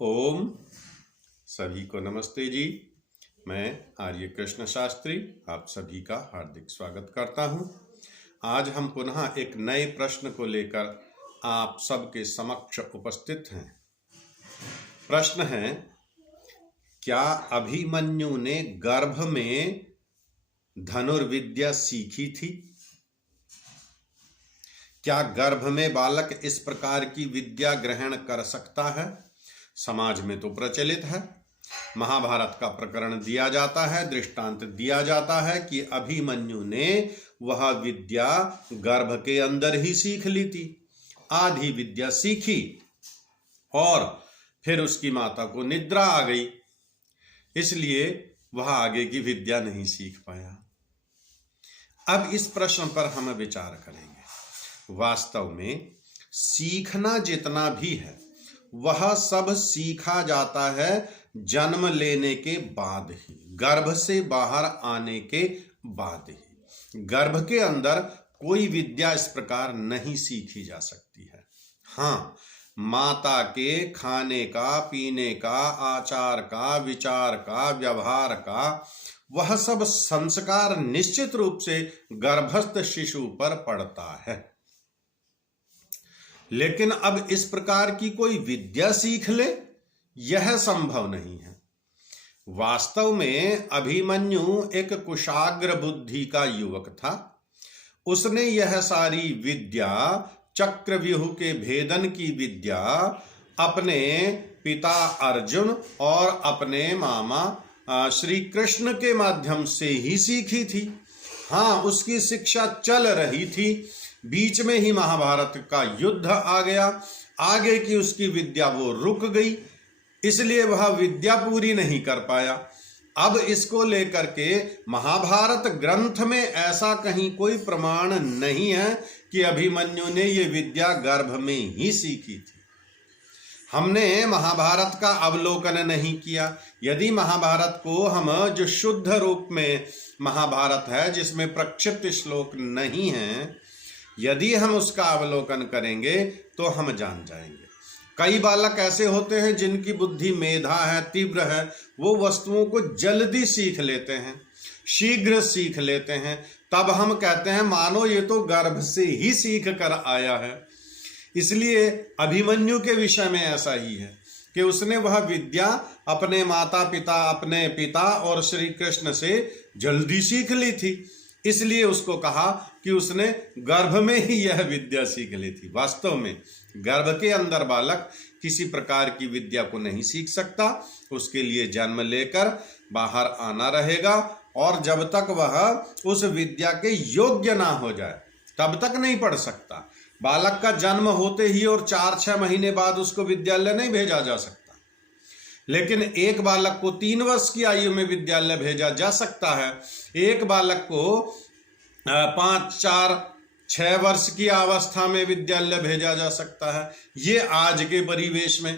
ओम सभी को नमस्ते जी। मैं आर्य कृष्ण शास्त्री आप सभी का हार्दिक स्वागत करता हूं। आज हम पुनः एक नए प्रश्न को लेकर आप सबके समक्ष उपस्थित हैं। प्रश्न है, क्या अभिमन्यु ने गर्भ में धनुर्विद्या सीखी थी? क्या गर्भ में बालक इस प्रकार की विद्या ग्रहण कर सकता है? समाज में तो प्रचलित है। महाभारत का प्रकरण दिया जाता है, दृष्टांत दिया जाता है कि अभिमन्यु ने वह विद्या गर्भ के अंदर ही सीख ली थी। आधी विद्या सीखी और फिर उसकी माता को निद्रा आ गई, इसलिए वह आगे की विद्या नहीं सीख पाया। अब इस प्रश्न पर हम विचार करेंगे। वास्तव में सीखना जितना भी है वह सब सीखा जाता है जन्म लेने के बाद ही, गर्भ से बाहर आने के बाद ही। गर्भ के अंदर कोई विद्या इस प्रकार नहीं सीखी जा सकती है। हाँ, माता के खाने का, पीने का, आचार का, विचार का, व्यवहार का, वह सब संस्कार निश्चित रूप से गर्भस्थ शिशु पर पड़ता है। लेकिन अब इस प्रकार की कोई विद्या सीख ले, यह संभव नहीं है। वास्तव में अभिमन्यु एक कुशाग्र बुद्धि का युवक था। उसने यह सारी विद्या, चक्रव्यूह के भेदन की विद्या अपने पिता अर्जुन और अपने मामा श्री कृष्ण के माध्यम से ही सीखी थी। हाँ, उसकी शिक्षा चल रही थी, बीच में ही महाभारत का युद्ध आ गया, आगे की उसकी विद्या वो रुक गई, इसलिए वह विद्या पूरी नहीं कर पाया। अब इसको लेकर के महाभारत ग्रंथ में ऐसा कहीं कोई प्रमाण नहीं है कि अभिमन्यु ने ये विद्या गर्भ में ही सीखी थी। हमने महाभारत का अवलोकन नहीं किया। यदि महाभारत को हम जो शुद्ध रूप में महाभारत है, जिसमें प्रक्षिप्त श्लोक नहीं है, यदि हम उसका अवलोकन करेंगे तो हम जान जाएंगे। कई बालक ऐसे होते हैं जिनकी बुद्धि मेधा है, तीव्र है, वो वस्तुओं को जल्दी सीख लेते हैं, शीघ्र सीख लेते हैं। तब हम कहते हैं मानो ये तो गर्भ से ही सीख कर आया है। इसलिए अभिमन्यु के विषय में ऐसा ही है कि उसने वह विद्या अपने माता पिता, अपने पिता और श्री कृष्ण से जल्दी सीख ली थी, इसलिए उसको कहा कि उसने गर्भ में ही यह विद्या सीख ली थी। वास्तव में गर्भ के अंदर बालक किसी प्रकार की विद्या को नहीं सीख सकता। उसके लिए जन्म लेकर बाहर आना रहेगा और जब तक वह उस विद्या के योग्य ना हो जाए तब तक नहीं पढ़ सकता। बालक का जन्म होते ही और 4-6 महीने बाद उसको विद्यालय नहीं भेजा जा सकता, लेकिन एक बालक को 3 वर्ष की आयु में विद्यालय भेजा जा सकता है। एक बालक को 5-4-6 वर्ष की अवस्था में विद्यालय भेजा जा सकता है। ये आज के परिवेश में,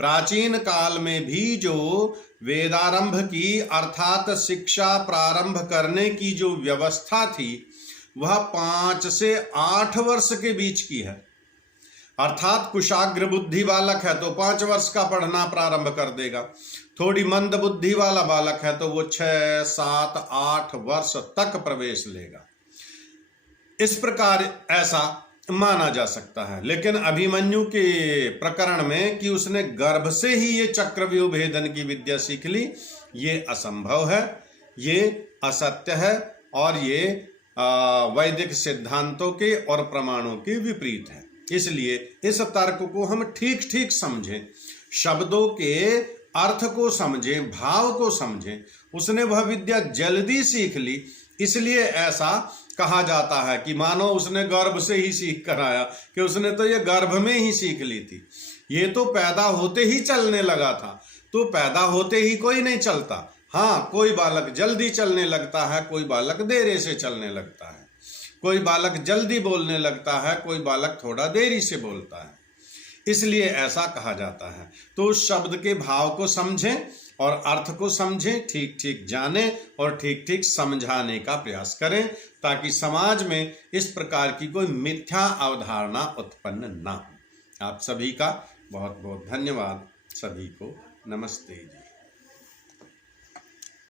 प्राचीन काल में भी जो वेदारंभ की अर्थात शिक्षा प्रारंभ करने की जो व्यवस्था थी वह 5 से 8 वर्ष के बीच की है। अर्थात कुशाग्र बुद्धि बालक है तो 5 वर्ष का पढ़ना प्रारंभ कर देगा। थोड़ी मंद बुद्धि वाला बालक है तो वो 6, 7, 8 वर्ष तक प्रवेश लेगा। इस प्रकार ऐसा माना जा सकता है। लेकिन अभिमन्यु के प्रकरण में कि उसने गर्भ से ही ये चक्रव्यूह भेदन की विद्या सीख ली, ये असंभव है, ये असत्य है और ये वैदिक सिद्धांतों के और प्रमाणों के विपरीत है। इसलिए इस तर्क को हम ठीक ठीक समझें, शब्दों के अर्थ को समझें, भाव को समझें। उसने वह विद्या जल्दी सीख ली, इसलिए ऐसा कहा जाता है कि मानो उसने गर्भ से ही सीख कर आया, कि उसने तो ये गर्भ में ही सीख ली थी। ये तो पैदा होते ही चलने लगा था, तो पैदा होते ही कोई नहीं चलता। हाँ, कोई बालक जल्दी चलने लगता है, कोई बालक देरी से चलने लगता है, कोई बालक जल्दी बोलने लगता है, कोई बालक थोड़ा देरी से बोलता है, इसलिए ऐसा कहा जाता है। तो उस शब्द के भाव को समझें और अर्थ को समझें, ठीक ठीक जानें और ठीक ठीक समझाने का प्रयास करें, ताकि समाज में इस प्रकार की कोई मिथ्या अवधारणा उत्पन्न ना हो। आप सभी का बहुत बहुत धन्यवाद। सभी को नमस्ते जी।